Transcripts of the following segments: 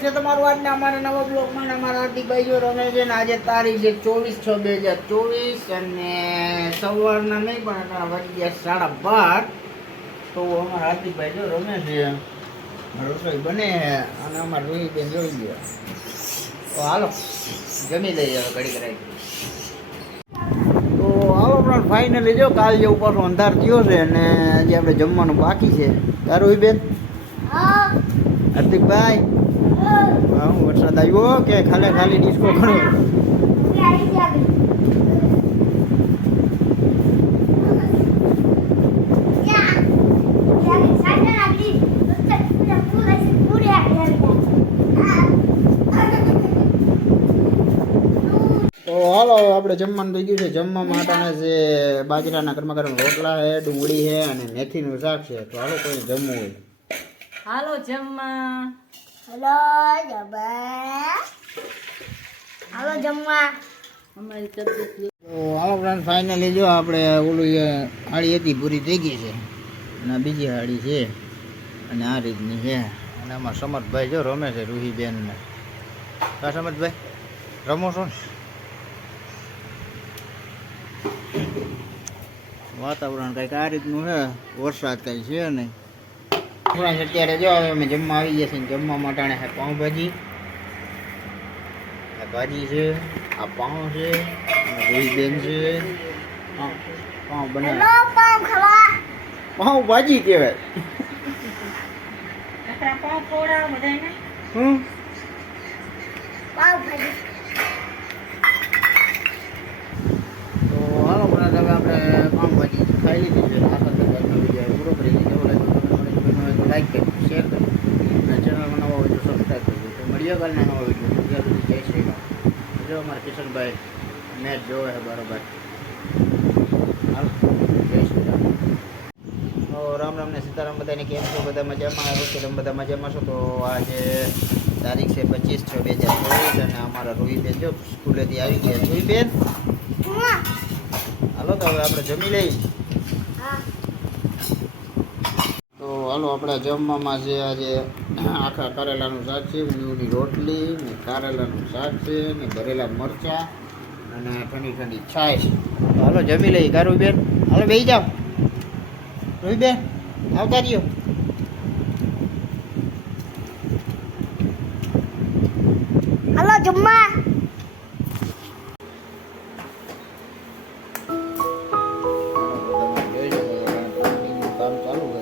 સ્વાગત છે તમારું આજના અમારા નવા બ્લોગમાં. અમારા હાર્દિકભાઈ જો રમે છે ને આજે તારીખ છે 24/6/2024 અને સવારના નહીં પણ વાગી ગયા 12:30. તો અમારા હાર્દિકભાઈ જો રમે છે, રસોઈ બને અને અમારા રોહિતબેન જોઈ ગયા. તો હાલો જમી લઈએ હવે ઘડી કરાવી. તો હાલો પણ ફાઇનલી જો કાલ જેવું પાછું અંધાર થયો છે અને હજી આપણે જમવાનું બાકી છે. તારું બેન હાર્દિકભાઈ વરસાદ આવ્યો કે ખાલી ડિસ્કો ઘણો? તો હાલો આપણે જમવાનું થઈ ગયું છે. જમવા માટેના છે બાજરાના ગરમા ગરમ રોટલા છે, ડુંગળી છે અને મેથીનું શાક છે. તો હાલો કોઈ જમવું હોય હાલો જમવા. હાલો જમવા. અમારી તબિયત તો હાલો ફ્રેન્ડ ફાઇનલી જો આપણે ઓલું હાડી હતી પૂરી થઈ ગઈ છે અને બીજી હાડી છે અને આ રીતની છે. અને આમાં સમર્થભાઈ જો રમે છે રૂહીબેનને. હા સમર્થભાઈ રમો છો ને? વાતાવરણ કંઈક આ રીતનું છે, વરસાદ કંઈ છે નહીં. અત્યારે જો હવે અમે જમવા આવી ગયા છીએ. જમવા માટે છે પાઉંભાજી, આ ભાજી છે, આ પાઉં છે, બેન છે. પાઉં બનાવે, પાઉં ભાજી કહેવાય. તો હાલો પણ હવે આપણે પાઉંભાજી ખાઈ લીધી છે. આખા વિડીયો પૂરો કરી દીધો. તો લાઈક કરી, શેર કરી અને ચેનલમાં નવા હોય તો સબસ્ક્રાઈબ કરજો. તો મળીએ કાલના નવા વિડીયો. ત્યાં સુધી જય શ્રી રામ. જો અમારા કિશનભાઈ મેચ જોવે છે બરાબર. હાલ જય શ્રી રામ. તો રામ રામ ને સીતારામ. બધાને કેમ છો? બધા મજામાં છો? તમે બધા મજામાં છો? તો આજે તારીખ છે 25/6/2024 અને અમારા રોહિતબેન જો સ્કૂલેથી આવી ગયા. રોહિતબેન હાલો તો હવે આપણે જમી લઈએ. તો હાલો આપણે જમવામાં છે આજે આખા કારેલાનું શાક છે, ઊંધિયુંની રોટલી ને કારેલાનું શાક છે ને ભરેલા મરચાં અને ઠંડી ઠંડી છાશ. તો હાલો જમી લઈએ. કા રોહિબેન? હાલો બેસી જાઓ. રોહિબેન આવતા રહ્યો. હાલો જમવા. કામ ચાલુ છે.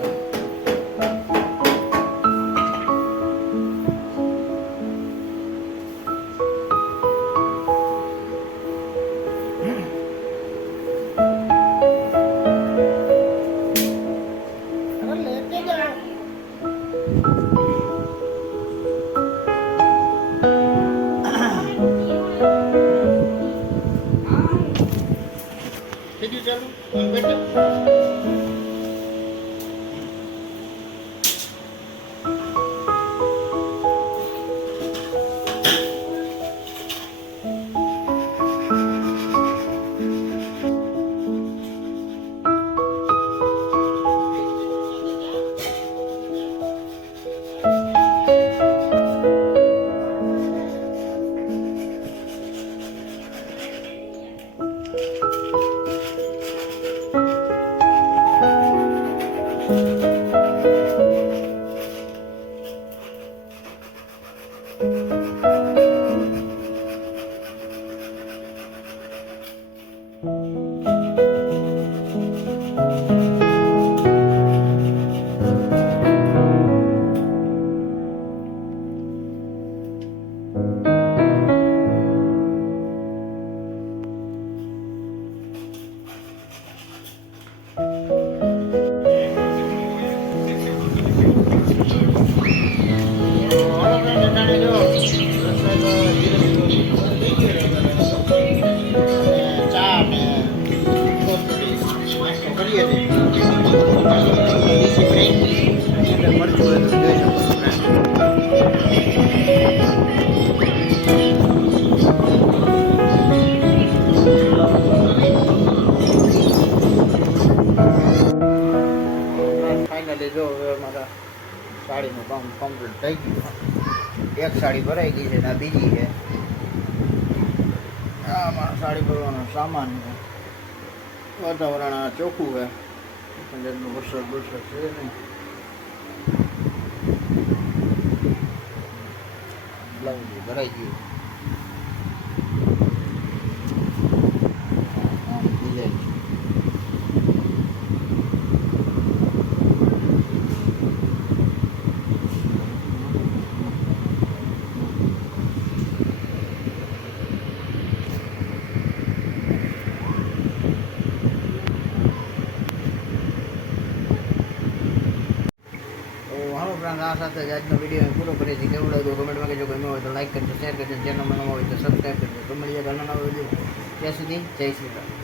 ચાલુ બેઠો. ફાઇનલી જો હવે મારા સાડીનું કામ કમ્પ્લીટ થઈ ગયું. એક સાડી ભરાઈ ગઈ છે ને આ બીજી છે. આમાં સાડી ભરવાનો સામાન છે. વાતાવરણ આ ચોખ્ખું છે, પંજાબનું વરસાદ છે નહીં. બ્લાઉઝ ભરાઈ ગયું. ડિઝાઇન છે. હાલો ફ્રેન્ડ, આ સાથે જ આજનો વિડીયો પૂરો કરીએ છીએ. કેવું લાગ્યું કમેન્ટમાં કહેજો. ગમ્યો હોય તો લાઈક કરજો, શેર કરજો, ચેનલમાં નવા હોય તો સબસ્ક્રાઈબ કરજો. તો મળીએ ઘણા નવા વિડીયો. ત્યાં સુધી જય શ્રી રામ.